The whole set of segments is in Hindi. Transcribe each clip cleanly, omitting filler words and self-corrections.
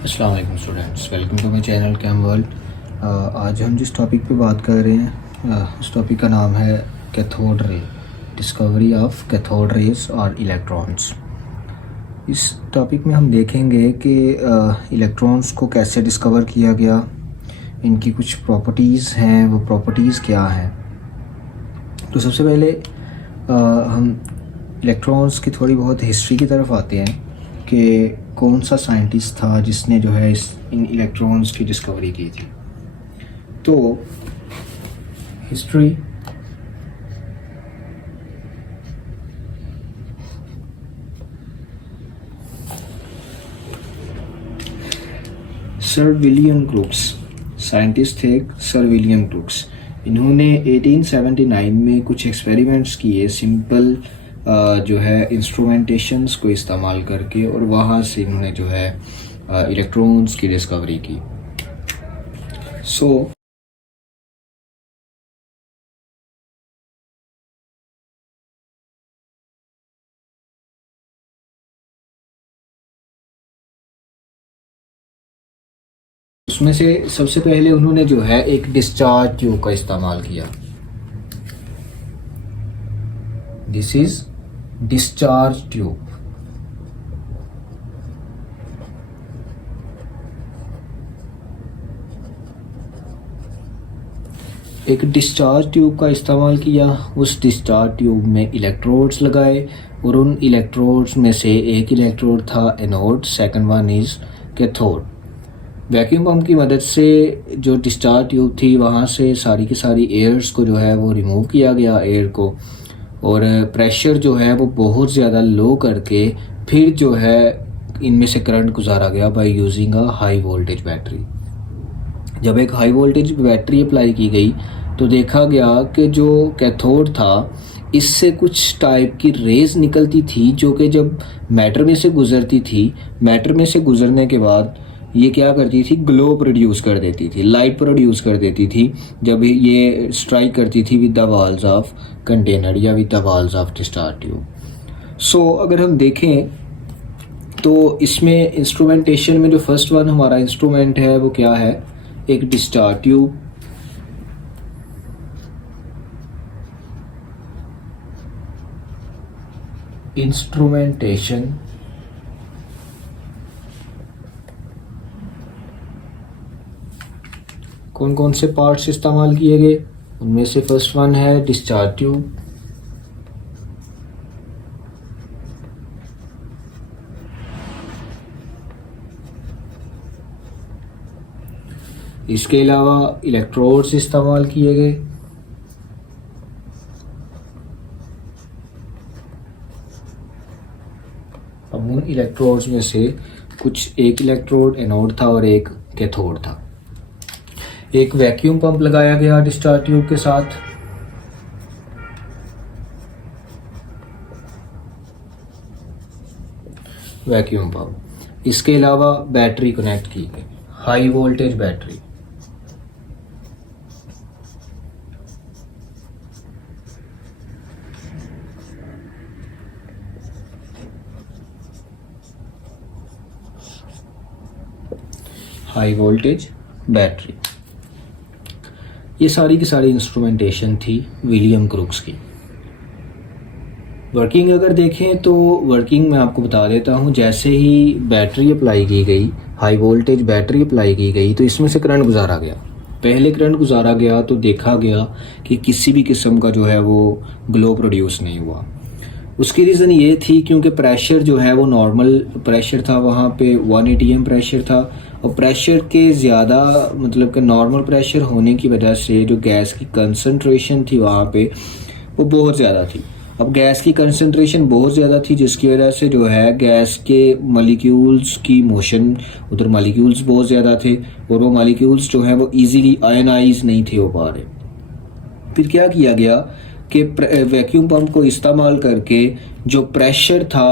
अस्सलाम वालेकुम students, welcome to my channel cam world. आज हम जिस टॉपिक पे बात कर रहे हैं उस टॉपिक का नाम है cathode ray, discovery of cathode rays और इलेक्ट्रॉन्स। इस टॉपिक में हम देखेंगे कि इलेक्ट्रॉन्स को कैसे डिस्कवर किया गया, इनकी कुछ प्रॉपर्टीज़ हैं, वो प्रॉपर्टीज़ क्या हैं। तो सबसे पहले हम इलेक्ट्रॉन्स की थोड़ी बहुत हिस्ट्री की तरफ आते हैं कि कौन सा साइंटिस्ट था जिसने जो है इन इलेक्ट्रॉन्स की डिस्कवरी की थी। तो history sir William crooks, scientist थे सर विलियम क्रूक्स। इन्होंने 1879 में कुछ एक्सपेरिमेंट्स किए सिंपल जो है इंस्ट्रूमेंटेशंस को इस्तेमाल करके, और वहाँ से इन्होंने जो है इलेक्ट्रॉन्स की डिस्कवरी की। उसमें से सबसे पहले उन्होंने जो है एक डिस्चार्ज ट्यूब का इस्तेमाल किया। This is discharge tube. एक डिस्चार्ज ट्यूब का इस्तेमाल किया, उस डिस्चार्ज ट्यूब में इलेक्ट्रोड्स लगाए, और उन इलेक्ट्रोड्स में से एक इलेक्ट्रोड था anode, second one is cathode. Vacuum pump की मदद से जो डिस्चार्ज ट्यूब थी वहाँ से सारी की सारी एयर्स को जो है वो रिमूव किया गया, एयर को, और प्रेशर जो है वो बहुत ज़्यादा लो करके फिर जो है इनमें से करंट गुजारा गया by using a high voltage battery. जब एक हाई वोल्टेज बैटरी अप्लाई की गई तो देखा गया कि जो कैथोड था इससे कुछ टाइप की रेज निकलती थी जो कि जब मैटर में से गुजरती थी, मैटर में से गुजरने के बाद ये क्या करती थी, ग्लो प्रोड्यूस कर देती थी, लाइट प्रोड्यूस कर देती थी जब ये स्ट्राइक करती थी with the walls of container या with the walls of discharge tube. So अगर हम देखें तो इसमें इंस्ट्रूमेंटेशन में जो फर्स्ट वन हमारा इंस्ट्रूमेंट है वो क्या है, एक डिस्चार्ज ट्यूब। इंस्ट्रूमेंटेशन कौन कौन से पार्ट्स इस्तेमाल किए गए, उनमें से फर्स्ट वन है डिस्चार्ज ट्यूब। इसके अलावा इलेक्ट्रोड्स इस्तेमाल किए गए। अब उन इलेक्ट्रोड्स में से कुछ, एक इलेक्ट्रोड एनोड था और एक कैथोड था। एक वैक्यूम पंप लगाया गया डिस्चार्ज ट्यूब के साथ। वैक्यूम पंप, इसके अलावा बैटरी कनेक्ट की गई, high voltage battery. High voltage battery, ये सारी की सारी इंस्ट्रूमेंटेशन थी विलियम क्रूक्स की। वर्किंग अगर देखें तो वर्किंग मैं आपको बता देता हूँ। जैसे ही बैटरी अप्लाई की गई, हाई वोल्टेज बैटरी अप्लाई की गई, तो इसमें से करंट गुजारा गया। पहले करंट गुजारा गया तो देखा गया कि किसी भी किस्म का जो है वो ग्लो प्रोड्यूस नहीं हुआ। उसकी रीज़न ये थी क्योंकि प्रेशर जो है वो नॉर्मल प्रेशर था, वहाँ पे 1 atm प्रेशर था, और प्रेशर के ज़्यादा मतलब कि नॉर्मल प्रेशर होने की वजह से जो गैस की कंसंट्रेशन थी वहाँ पे वो बहुत ज़्यादा थी। अब गैस की कंसंट्रेशन बहुत ज़्यादा थी जिसकी वजह से जो है गैस के मॉलिक्यूल्स की मोशन, उधर मॉलिक्यूल्स बहुत ज़्यादा थे, और वो मॉलिक्यूल्स जो हैं वो ईजीली आयनाइज नहीं थे हो पा रहे। फिर क्या किया गया कि वैक्यूम पंप को इस्तेमाल करके जो प्रेशर था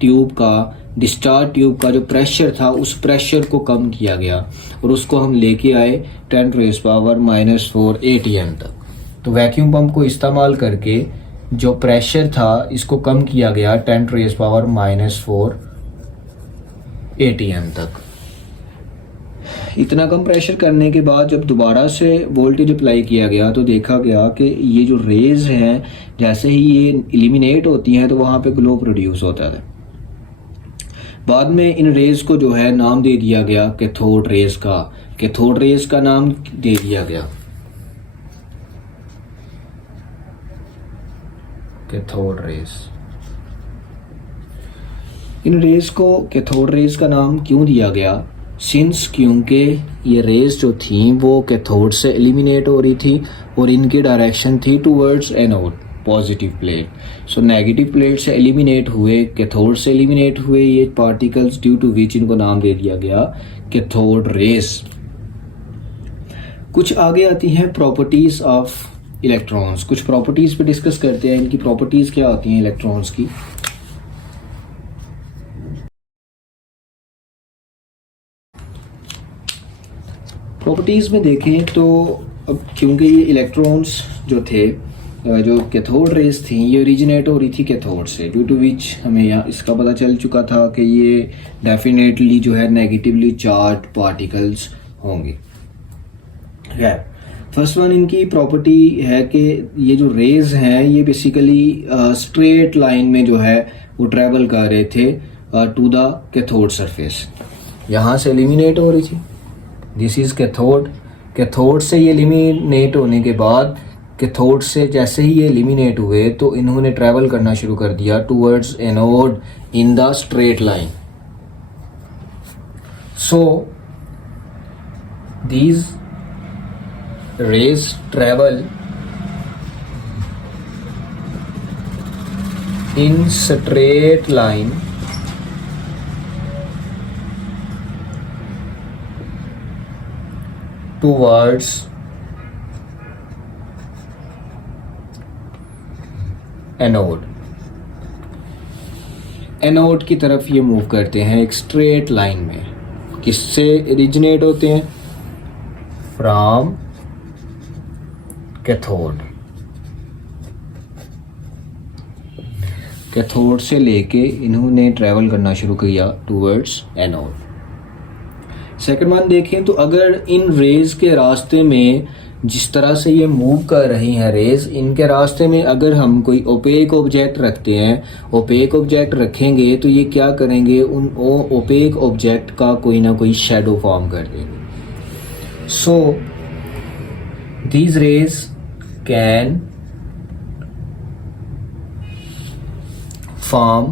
ट्यूब का, डिस्चार्ज ट्यूब का जो प्रेशर था, उस प्रेशर को कम किया गया और उसको हम लेके आए 10⁻⁻⁴ atm तक। तो वैक्यूम पंप को इस्तेमाल करके जो प्रेशर था इसको कम किया गया 10⁻⁻⁴ atm तक। इतना कम प्रेशर करने के बाद जब दोबारा से वोल्टेज अप्लाई किया गया तो देखा गया कि ये जो रेज हैं जैसे ही ये एलिमिनेट होती हैं तो वहाँ पे ग्लो प्रोड्यूस होता था। बाद में इन रेज को जो है नाम दे दिया गया कैथोड रेज का, कैथोड रेज का नाम दे दिया गया कैथोड रेज। इन रेज को कैथोड रेज का नाम क्यों दिया गया? सिंस क्योंकि ये रेज जो थी वो कैथोड से एलिमिनेट हो रही थी और इनकी डायरेक्शन थी towards anode, positive plate. So negative plate से एलिमिनेट हुए, कैथोड से एलिमिनेट हुए ये पार्टिकल्स, ड्यू टू विच इनको नाम दे दिया गया कैथोड रेज। कुछ आगे आती हैं प्रॉपर्टीज ऑफ इलेक्ट्रॉन्स। कुछ प्रॉपर्टीज पे डिस्कस करते हैं, इनकी प्रॉपर्टीज क्या होती हैं इलेक्ट्रॉन्स की। प्रॉपर्टीज में देखें तो अब क्योंकि ये इलेक्ट्रॉन्स जो थे, जो कैथोड रेज थी, ये ओरिजिनेट हो रही थी कैथोड से, ड्यू टू विच हमें यहाँ इसका पता चल चुका था कि ये डेफिनेटली जो है नेगेटिवली चार्ज पार्टिकल्स होंगे। फर्स्ट वन इनकी प्रॉपर्टी है कि ये जो रेज हैं ये बेसिकली स्ट्रेट लाइन में जो है वो ट्रेवल कर रहे थे टू द कैथोड सरफेस। यहाँ से एलिमिनेट हो रही थी, दिस इज कैथोड। कैथोड से ये एलिमिनेट होने के बाद, कैथोड से जैसे ही ये एलिमिनेट हुए तो इन्होंने ट्रेवल करना शुरू कर दिया towards anode in the straight line. So these rays travel in straight line towards anode. Anode की तरफ ये मूव करते हैं एक स्ट्रेट लाइन में। किससे ओरिजिनेट होते हैं? From cathode. कैथोड से लेके इन्होंने ट्रेवल करना शुरू किया टूवर्ड्स एनोड। सेकंड वन देखें तो अगर इन रेज के रास्ते में, जिस तरह से ये मूव कर रही हैं रेज, इनके रास्ते में अगर हम कोई ओपेक ऑब्जेक्ट रखते हैं, ओपेक ऑब्जेक्ट रखेंगे तो ये क्या करेंगे, उन ओपेक ऑब्जेक्ट का कोई ना कोई शेडो फॉर्म कर देंगे। So these raise can form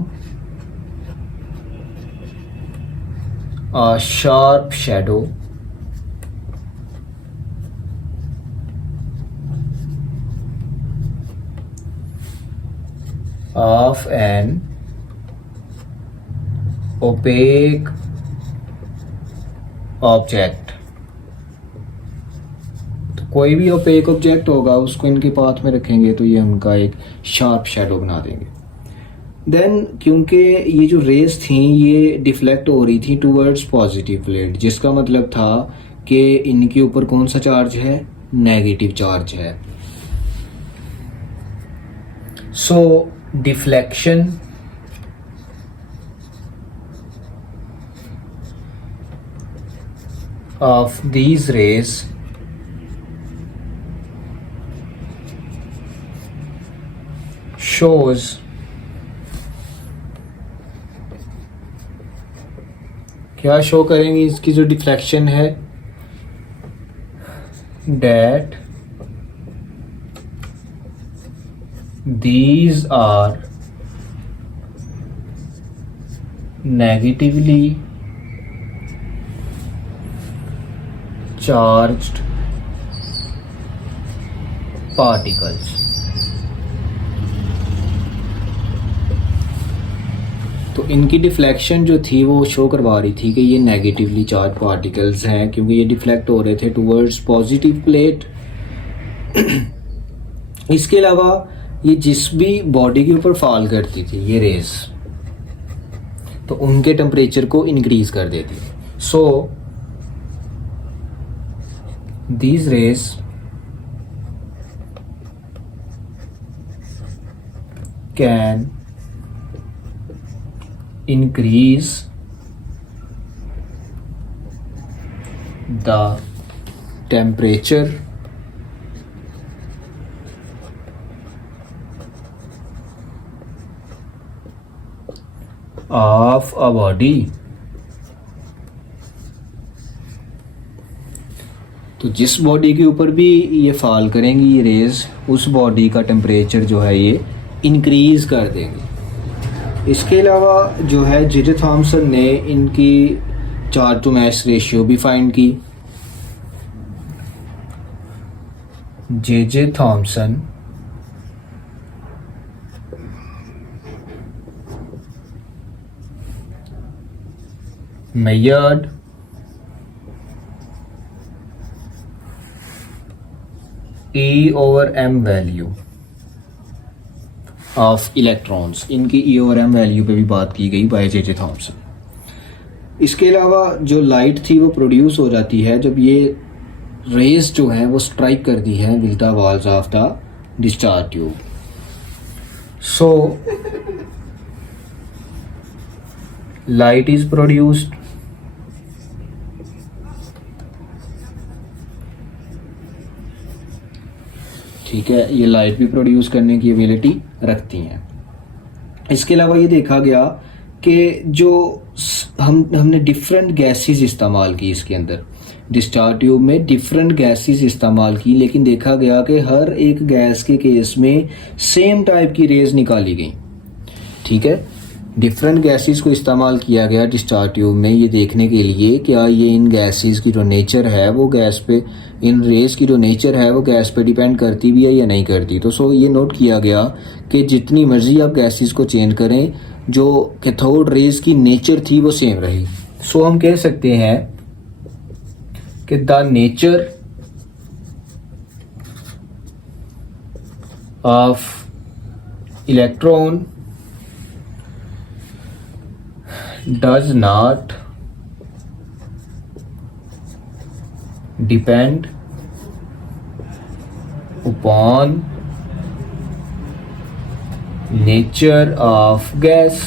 a sharp shadow of an opaque object। कोई भी ओपेक ऑब्जेक्ट होगा उसको इनके पाथ में रखेंगे तो ये उनका एक शार्प शैडो बना देंगे। देन क्योंकि ये जो रेज थी ये डिफ्लेक्ट हो रही थी टूवर्ड्स पॉजिटिव प्लेट, जिसका मतलब था कि इनके ऊपर कौन सा चार्ज है? नेगेटिव चार्ज है। So deflection of these rays shows क्या शो करेंगी इसकी जो डिफ्लेक्शन है? that these are negatively charged particles। तो इनकी डिफ्लेक्शन जो थी वो शो करवा रही थी कि ये नेगेटिवली चार्ज पार्टिकल्स हैं, क्योंकि ये डिफ्लेक्ट हो रहे थे टुवर्ड्स पॉजिटिव प्लेट। इसके अलावा ये जिस भी बॉडी के ऊपर फॉल करती थी ये रेज, तो उनके टेम्परेचर को इंक्रीज कर देती। So these raise can increase the temperature of a body। तो जिस बॉडी के ऊपर भी ये फॉल करेंगी ये रेज, उस बॉडी का टेम्परेचर जो है ये इंक्रीज कर देंगे। इसके अलावा जो है जे थॉमसन ने इनकी चार्ज टू मास रेशियो भी फाइंड की। J Thomson measured E/m value of electrons. इनकी E/m वैल्यू पे भी बात की गई बाय जे थॉमसन। इसके अलावा जो लाइट थी वो प्रोड्यूस हो जाती है जब ये रेज जो है वो स्ट्राइक करती है with the walls of the discharge tube. So light is produced ठीक है, ये लाइट भी प्रोड्यूस करने की एबिलिटी रखती हैं। इसके अलावा ये देखा गया कि जो हमने डिफरेंट गैसेस इस्तेमाल की इसके अंदर, डिस्चार्ज ट्यूब में डिफरेंट गैसेस इस्तेमाल की, लेकिन देखा गया कि हर एक गैस के केस में सेम टाइप की रेज निकाली गई। ठीक है, डिफरेंट गैसेस को इस्तेमाल किया गया डिस्चार्ज ट्यूब में ये देखने के लिए क्या ये इन गैसेस की जो नेचर है वो गैस पे, इन रेस की जो नेचर है वो गैस पे डिपेंड करती भी है या नहीं करती। तो सो ये नोट किया गया कि जितनी मर्जी आप गैसेस को चेंज करें, जो कैथोड रेस की नेचर थी वो सेम रही। सो हम कह सकते हैं कि the nature of electron does not depend upon nature of gas।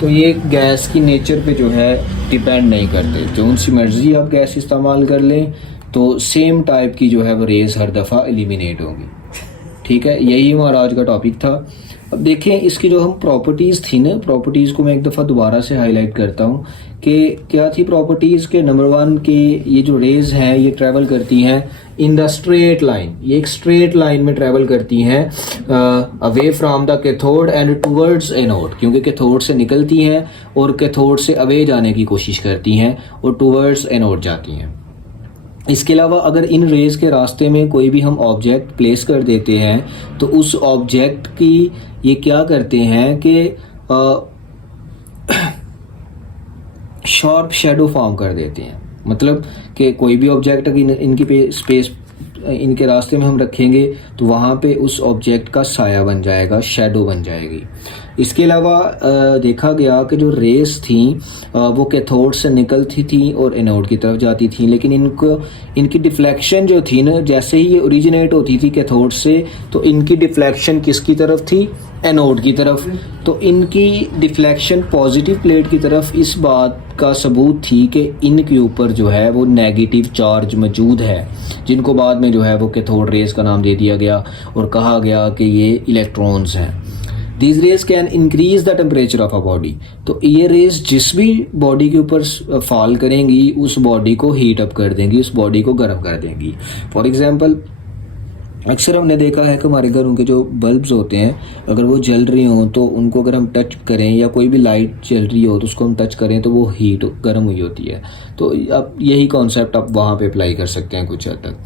तो ये गैस की नेचर पे जो है डिपेंड नहीं करते, जो उनसी मर्जी आप गैस इस्तेमाल कर लें तो सेम टाइप की जो है वो रेज हर दफ़ा एलिमिनेट होगी। ठीक है, यही हमारा आज का टॉपिक था। अब देखें इसकी जो हम प्रॉपर्टीज़ थी ना, प्रॉपर्टीज़ को मैं एक दफ़ा दोबारा से हाईलाइट करता हूँ कि क्या थी प्रॉपर्टीज़ के। नंबर 1 कि ये जो रेज हैं ये ट्रैवल करती हैं इन द स्ट्रेट लाइन, ये एक स्ट्रेट लाइन में ट्रैवल करती हैं away from the cathode and towards anode, क्योंकि कैथोड से निकलती हैं और कैथोड से अवे जाने की कोशिश करती हैं और टूवर्ड्स एनोड जाती हैं। इसके अलावा अगर इन रेज के रास्ते में कोई भी हम ऑब्जेक्ट प्लेस कर देते हैं तो उस ऑब्जेक्ट की ये क्या करते हैं कि शार्प शेडो फॉर्म कर देते हैं। मतलब कि कोई भी ऑब्जेक्ट अगर इनकी पे स्पेस इनके रास्ते में हम रखेंगे तो वहाँ पे उस ऑब्जेक्ट का साया बन जाएगा, शेडो बन जाएगी। इसके अलावा देखा गया कि जो रेस थी वो कैथोड से निकलती थी और एनोड की तरफ जाती थी, लेकिन इनकी डिफ्लेक्शन जो थी ना, जैसे ही ये ओरिजिनेट होती थी कैथोड से तो इनकी डिफ्लेक्शन किसकी तरफ थी, एनोड की तरफ। तो इनकी डिफ्लेक्शन पॉजिटिव प्लेट की तरफ इस बात का सबूत थी कि इनके ऊपर जो है वो नेगेटिव चार्ज मौजूद है, जिनको बाद में जो है वो कैथोड रेस का नाम दे दिया गया और कहा गया कि ये इलेक्ट्रॉन्स हैं। These rays can increase the temperature of a body। तो ये रेस जिस भी बॉडी के ऊपर फॉल करेंगी उस बॉडी को हीट अप कर देंगी, उस बॉडी को गर्म कर देंगी। फॉर एग्जांपल अक्सर हमने देखा है कि हमारे घरों के जो बल्ब्स होते हैं अगर वो जल रही हों तो उनको अगर हम टच करें, या कोई भी लाइट जल रही हो तो उसको हम टच करें तो वो हीट गर्म हुई होती है। तो अब यही कॉन्सेप्ट आप वहाँ पे अप्लाई कर सकते हैं कुछ हद तक।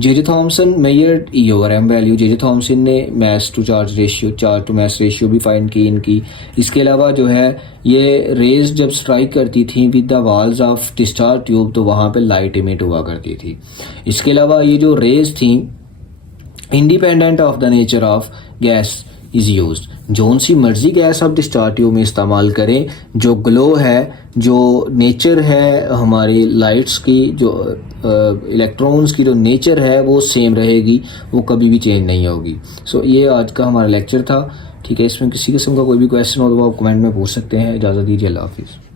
J Thomson measured E/m value, J Thomson ने mass to charge ratio, charge to mass ratio भी फाइंड की इनकी। इसके अलावा जो है ये रेज जब स्ट्राइक करती थी with the walls of discharge tube तो वहाँ पे लाइट इमिट हुआ करती थी। इसके अलावा ये जो रेज थी independent of the nature of gas is used, जोन सी मर्जी गैस आप डिस्चार्ज ट्यूब में इस्तेमाल करें, जो ग्लो है, जो नेचर है हमारी लाइट्स की, जो इलेक्ट्रॉन्स की जो नेचर है वो सेम रहेगी, वो कभी भी चेंज नहीं होगी। सो ये आज का हमारा लेक्चर था। ठीक है, इसमें किसी किस्म का कोई भी क्वेश्चन हो तो आप कमेंट में पूछ सकते हैं। इजाज़त दीजिए, अल्लाह हाफिज़।